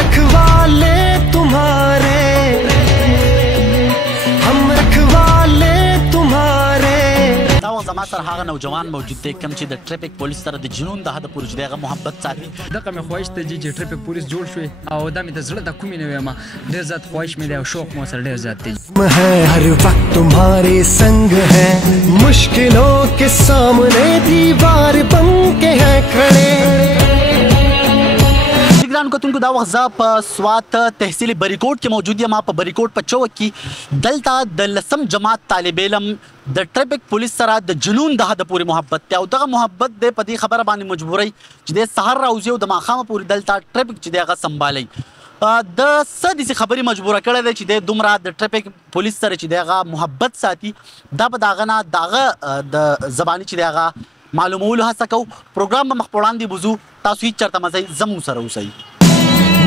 रखवाले तुम्हारे, हम रखवाले तुम्हारे. دا وخت زما سره هغه نوجوان موجود دی کوم چې د ټریفیک پولیس سره د جنون د حد پورې چې دغه محبت ساتي. دغه مې خواهش ته چې ټریفیک پولیس جوړ شوی او دا مې د زړه د کومې نه ویمه ډېر زیات خواهش مې دی او شوق مو سره ډېر زیات دی. हर वक्त तुम्हारे संग है, मुश्किलों के सामने दीवार बन के हैं खड़े. ګران کتونکو دا وخت زه په سوات تحصیل بریکوټ کې موجود یم. په بریکوټ په چوک کې دلته د 10م جماعت طالب علم د ټریفیک پولیس سره د جنون د حد پورې محبت دی او دغه محبت دی په دې خبره باندې مجبوري چې د سحر راوځي او د ماښامه پورې دلته ټریفیک چې دی هغه سنبالي. د څه داسې خبرې مجبوره کړی دی چې دی دومره د ټریفیک پولیس سره چې دی هغه محبت ساتي. دا به د هغه نه د هغه د زباني چې دی هغه معلومولو هڅه کوو. پروګرام به مخ په وړاندې بوځو، تاسو هیڅ چېرته مه ځئ، زموږ سره اوسئ.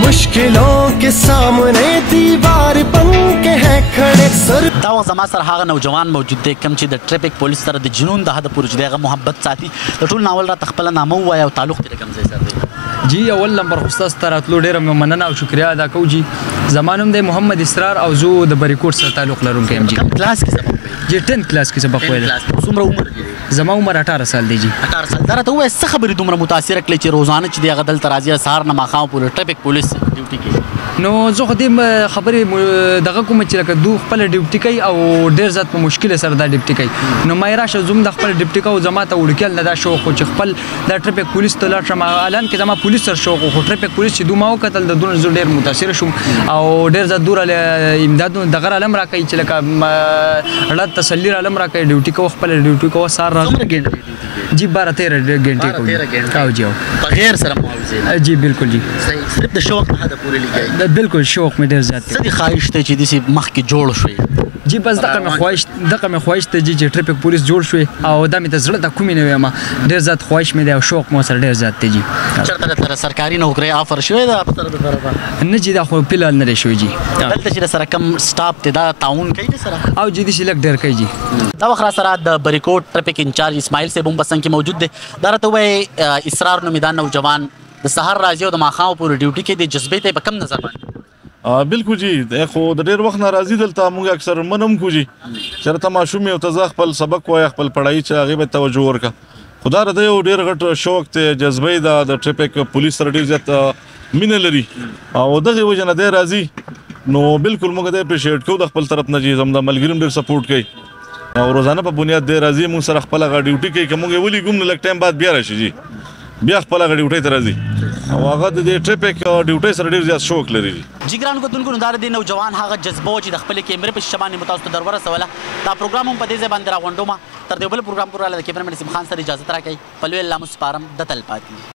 मुश्किलों के सामने दीवार बन के हैं खड़े सर. دا وخت زما سره هغه نوجوان موجود دی کوم چې د ټریفیک پولیس سره د جنون د حد پورې چې دی هغه محبت ساتي. د ټول ناول راته خپله نامه ووایه او تعلق دې کوم ځای سره دی؟ جی اول نمبر خو ستاسو ته راتلو ډېره مې مننه او شکریه ادا کوو. جی زما نوم دی محمد اسرار او زه د بریکوټ سره تعلق لرونکی یم. جی کوم کلاس کې سبق وایي؟ جی 10th کلاس کې سبق ویلی. څومره عمر دی؟ زما عمر 18 سال دی. جی 18 سال. دا راته ووایه څه خبرې دومره متاثره کړې چې روزانه چې دی هغه دلته راځي سهار نه ماښام پورې ټریفیک پولیس ډیوټي کوي؟ نو زه خو دې خبرې دغه کوم چې لکه دوی خپله ډیوټي کوي او ډېر زیات په مشکل سره دا ډیوټي کوي. نو ما یې راشه زه هم د خپل ډیوټي کوو. زما ته وړکیل نه دا شوق و چې خپل دا ټریفیک پولیس ته لاړ شم. الان کې زما پولیس سره شوق و خو ټریفیک پولیس چې دوی ما وکتل د دونه زه ډېر متاثره شوم او ډېر زیات دوره امداد دغه رالم راکوي چې لکه ړه تسلي رالم راکوي. ډیوټي کوو، خپله ډیوټي کوو. سهار جی 12-13 घंटे کوو. او جی بغیر سره معاوضې؟ جی بالکل. جی صرف د شوق نه حد پورې لګیږي؟ بالکل شوق مې ډېر زیات دی. څه دې خواهش دی چې داسې مخکې جوړ شوې؟ جی بس دغه مې خواهش ته چې ټریفیک پولیس جوړ شوی او دا مې د زړه د کومې نه ویمه ډېر زیات خواهش مې دی او شوق مو سره ډېر زیات دی. جی چېرته درته سرکاري نوکرۍ آفر شوې ده په سره د طرفه؟ نه جی دا خو فلحال نه دی شوی. جی دلته چې د سره کم سټاف دی دا تعاون کوي د سره؟ او جی داسې لږ ډېر کوي. جی دا وخت را سره د بریکوټ ټریفیک انچارج اسماعیل صاحب هم په څنګ کې موجود دی. دا راته ووایي اسرار نومې دا نوجوان د سهار راځي او د ماښامه پورې ډیوټي کوي، د جذبې ته یې په کم نظر باندې؟ بالکل جی خو د ډېر وخت نه راځي دلته موږ اکثر منم کو جی چېرته ماشوم یو ته خپل سبق وایه خپل پړهایي چې هغې به توجه ورکړه. خو دا راته یو ډېر غټ شوق دی، جذبه یې ده د ټریفیک پولیس سره ډېر زیات مینه لري او دغې وجې نه دی راځي. نو بالکل موږ دی اپریشیټ کوو د خپل طرف نه. جی زموږ ملګري هم ډېر سپورټ کوي او روزانه په بنیاد دی راځي موږ سره خپله هغه ډیوټي کوي. که موږ یې ولیږو نو لږ ټایم بعد بیا راشي جی بیا خپله هغه ډیوټۍ ته راځي او هغه د دې ټریفیک ډیوټۍ سره ډېر زیات شوق لري. جی ګرانو کتونکو نو دا د دې نوجوان هغه جذبه چې د خپلې کیمرې په شیشه باندې مو تاسو ته در ورسوله. دا پروګرام هم په دې ځای باندې راغونډومه. تر دې بل پروګرام پورې د کیمرمن نسیم خان سره اجازت راکوئ. په لوی الله مو سپارم د تل پاتې.